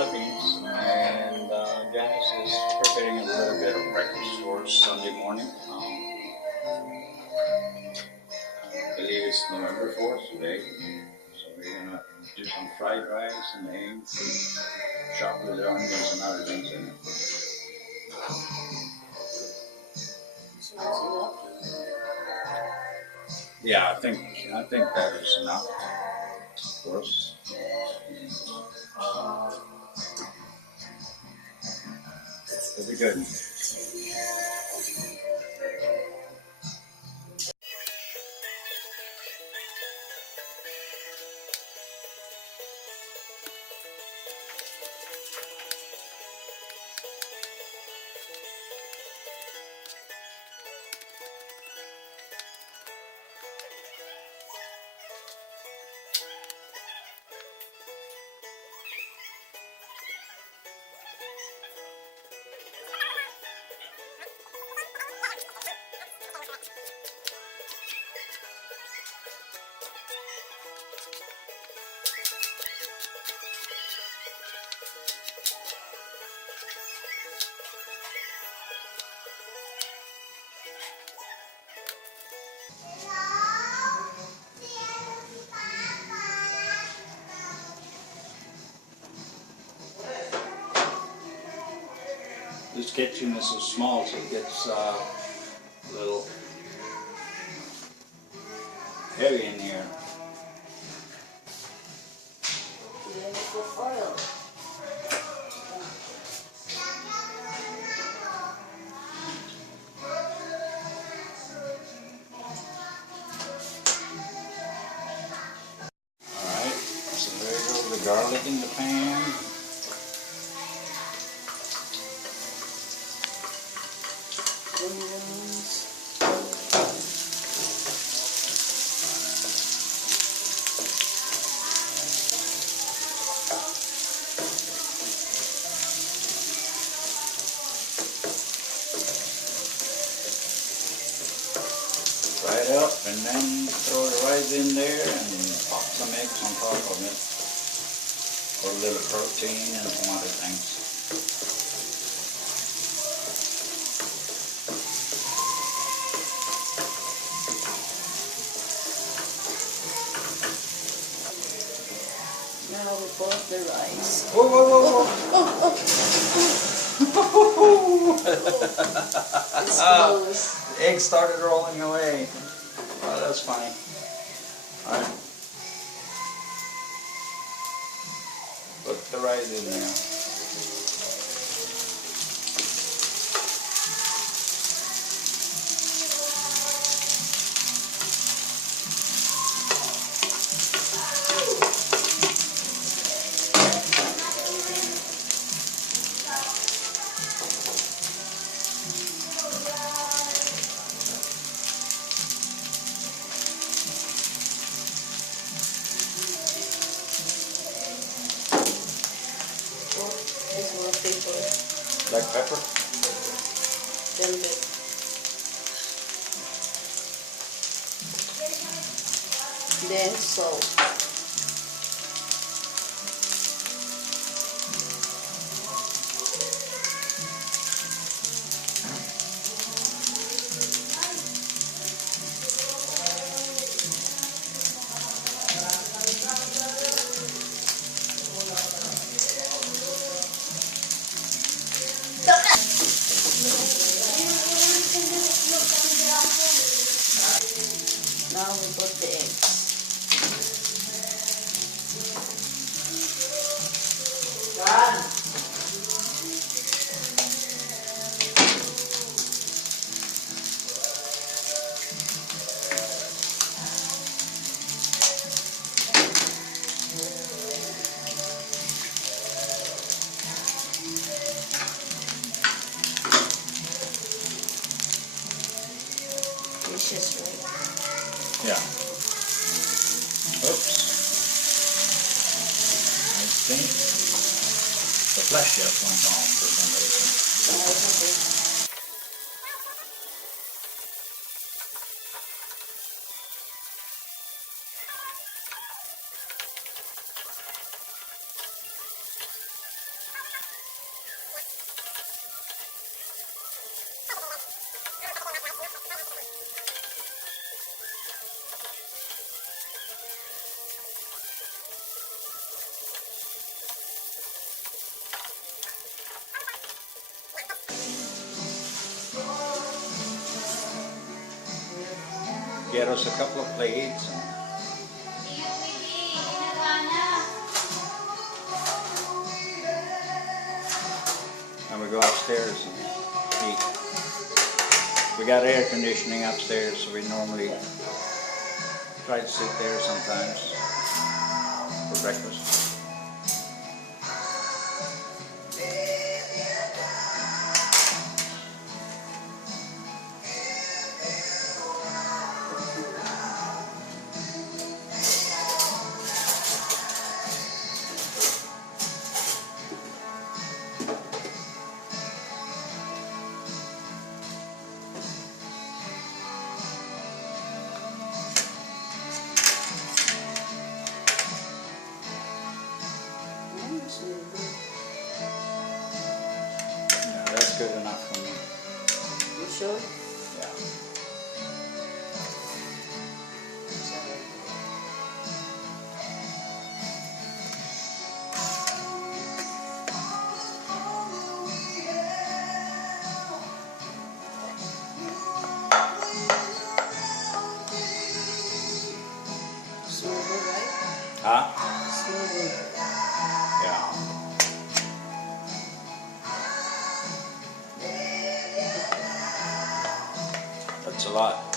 Philippines, and Janice is preparing a little bit of breakfast for Sunday morning. I believe it's November 4th today, so we're gonna do some fried rice and eggs, chopped with onions and other things in it. Yeah, I think that is enough for us. It'll be good. This kitchen is so small, so it gets a little heavy in here. Alright, so there goes the garlic in the pan. Onions. Fry it up and then throw the rice in there and pop some eggs on top of it for a little protein and some other things. Now we put the rice. Whoa, whoa, whoa, whoa! It's close. The egg started rolling away. Oh, that's funny. Alright. Put the rice in there. This one paper. Black pepper? Velvet. Then salt. Now we put the eggs. Delicious, right? Yeah. Oops. I think the flesh just went off for some reason. get us a couple of plates. And we go upstairs and eat. We got air conditioning upstairs, so we normally try to sit there sometimes for breakfast. Yeah, that's good enough for me. You sure? Yeah. Smell good, right? Huh? Smell good. Yeah. That's a lot.